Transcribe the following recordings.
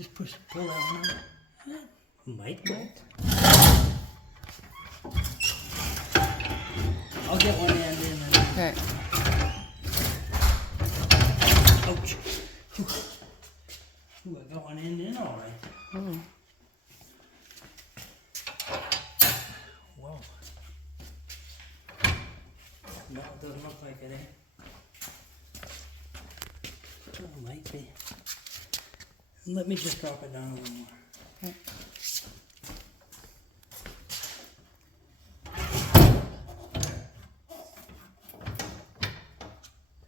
Just pull that one out. Might go. I'll get one end in. Okay. Ouch. Ooh, I got one end in all right. Oh. Whoa. No, it doesn't look like it, eh? Oh, it might be. Let me just drop it down a little more. Okay.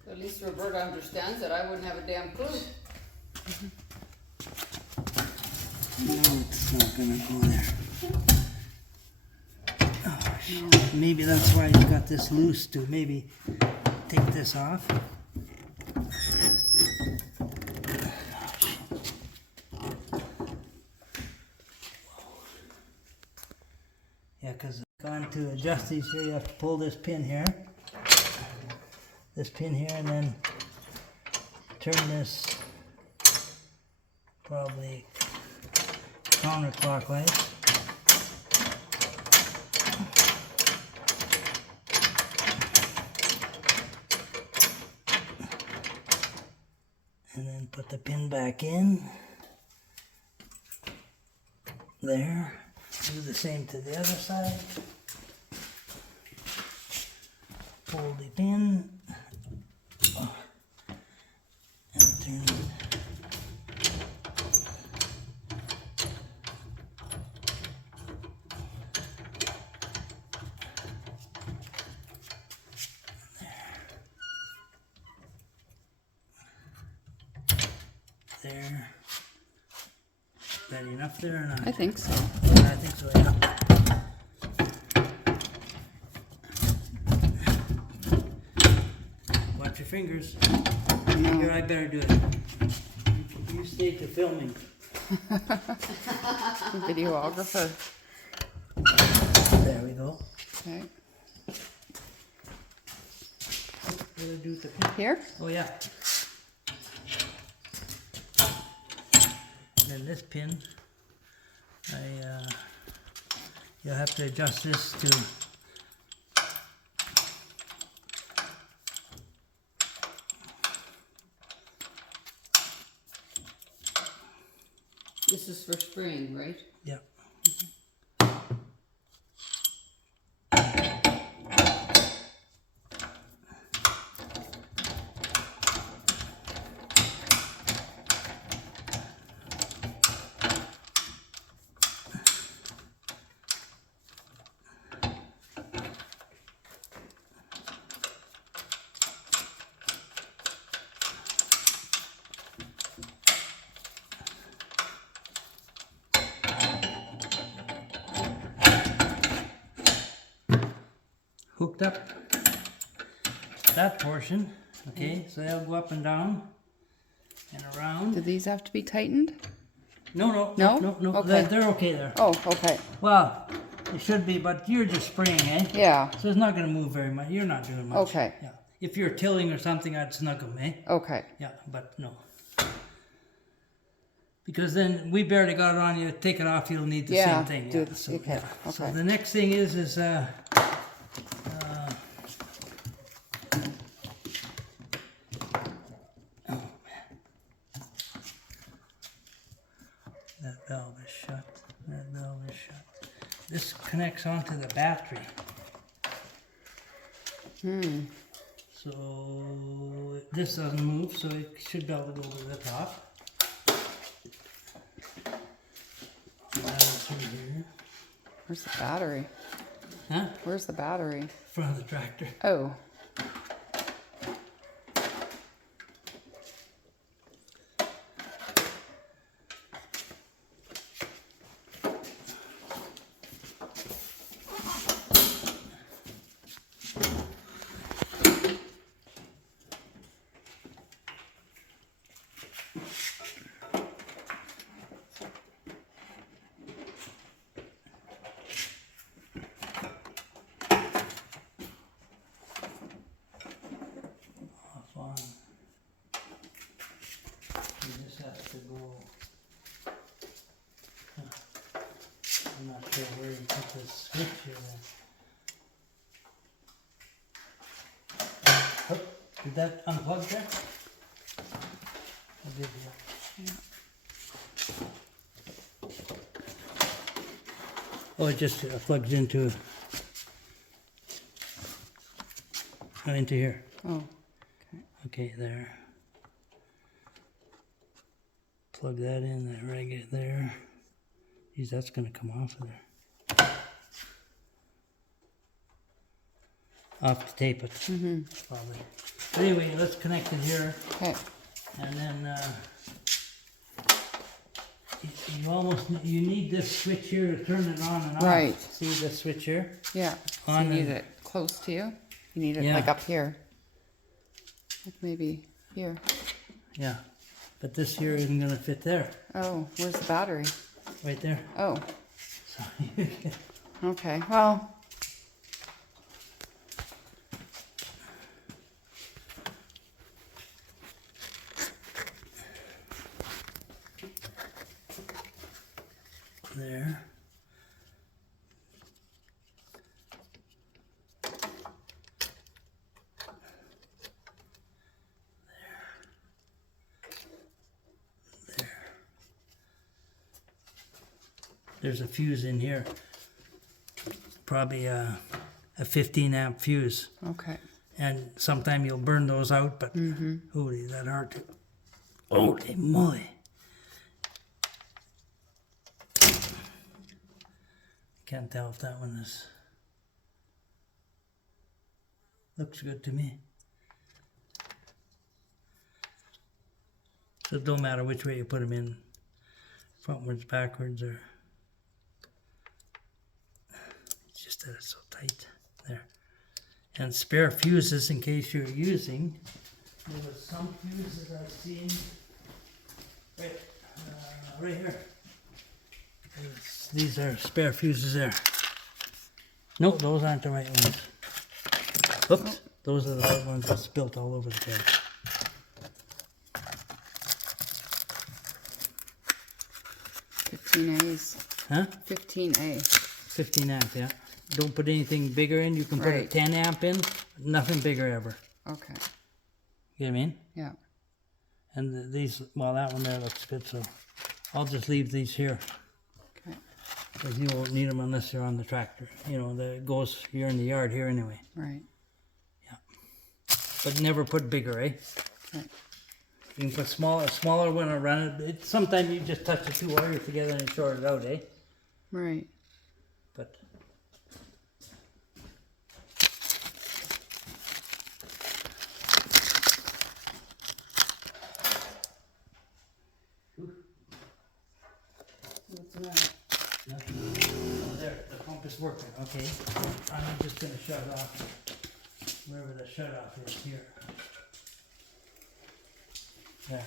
At least Roberta understands it. I wouldn't have a damn clue. No, it's not gonna go there. Oh, shit. Maybe that's why you got this loose to maybe take this off. Yeah, because going to adjust these here, you have to pull this pin here, and then turn this probably counterclockwise. And then put the pin back in. There. Do the same to the other side. Pull the pin. And turn it. There. That enough there or not? I think so. Yeah, I think so, yeah. Watch your fingers. Here, I better do it. You stay to filming. Videographer. There we go. Okay. What do I do with the pin? Here? Oh, yeah. And then this pin, you'll have to adjust this to. This is for spring, right? Yeah. Hooked up that portion, okay, so they'll go up and down and around. Do these have to be tightened? No? Okay. They're okay there. Oh, okay. Well, it should be, but you're just spraying, eh? Yeah. So it's not going to move very much. You're not doing much. Okay. Yeah. If you're tilling or something, I'd snug them, eh? Okay. Yeah, but no. Because then we barely got it on you. Take it off, you'll need the same thing. do Yeah. the- So, okay, yeah. So okay. the next thing is oh man, that valve is shut. That valve is shut. This connects onto the battery. So this doesn't move, so it should be able to go to the top. That's through here. Where's the battery? Huh? Where's the battery? Front of the tractor. Oh. sure where you put the switch here then. Oh, did that unplug there? I did, yeah. Oh, it just plugs into here. Oh, Okay, there. Plug that in, that right there. Geez, that's gonna come off of there. I'll have to tape it, probably. But anyway, let's connect it here, okay. and then you need this switch here to turn it on and off. Right. See this switch here? Yeah. So On you need and- it close to you? You need it Yeah. like up here. Like maybe here. Yeah. But this here isn't gonna fit there. Oh, where's the battery? Right there. Oh, So okay. Well, there. There's a fuse in here, probably a 15 amp fuse, okay. and sometime you'll burn those out, but holy, that hard to, holy moly. Can't tell if that one is, looks good to me. So it don't matter which way you put them in, frontwards, backwards, or it's just that it's so tight there. And spare fuses in case you're using. There was some fuses I've seen right here. These are spare fuses there. No, those aren't the right ones. Oops, those are the right ones that spilt all over the place. A's. Huh? 15A. 15 amp, yeah. Don't put anything bigger in. You can put a Right. 10 amp in, nothing bigger ever. Okay. You know what I mean? Yeah. And these, well, that one there looks good, so I'll just leave these here. Okay. Because you won't need them unless you're on the tractor. You know, you're in the yard here anyway. Right. But never put bigger, eh? Okay. You can put smaller one around it. Sometimes you just touch the two wires together and short it out, eh? Right. But What's the matter? there, the pump is working. Okay, I'm just gonna shut it off wherever the shut off is here. There.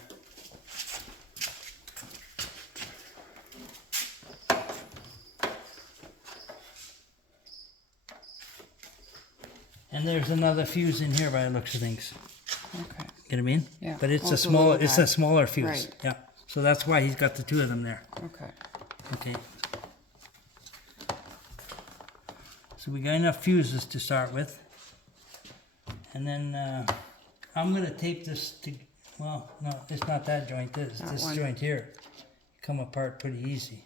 And there's another fuse in here by the looks of things. Okay. Get what I mean? Yeah. But it's Oh, a it's a small, little it's guy. a smaller fuse. Right. Yeah. So that's why he's got the two of them there. Okay. Okay. So we got enough fuses to start with. And then I'm gonna tape this to, well, no, it's not that joint, this That one. joint here. Come apart pretty easy.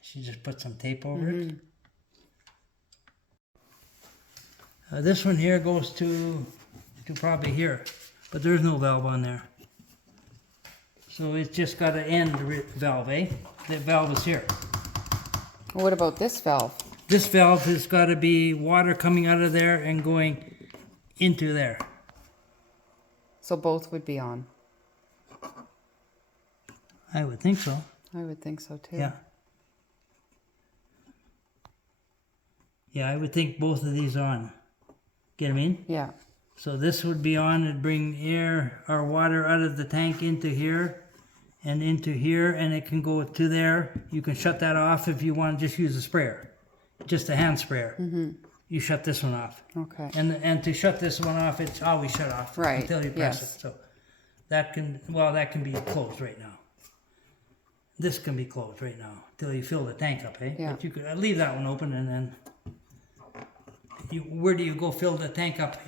She just put some tape over it. This one here goes to probably here, but there's no valve on there. So it's just got an end valve, eh? The valve is here. What about this valve? This valve has got to be water coming out of there and going into there. So both would be on. I would think so. I would think so too. Yeah. Yeah, I would think both of these are on. Get what I mean? Yeah. So this would be on and bring air or water out of the tank into here and into here, and it can go to there. You can shut that off if you want to just use a sprayer, just a hand sprayer. You shut this one off. Okay. And to shut this one off, it's always shut off Right, until you press yes. it. So that can be closed right now. this can be closed right now till you fill the tank up, eh? Yeah. But you could leave that one open and then where do you go fill the tank up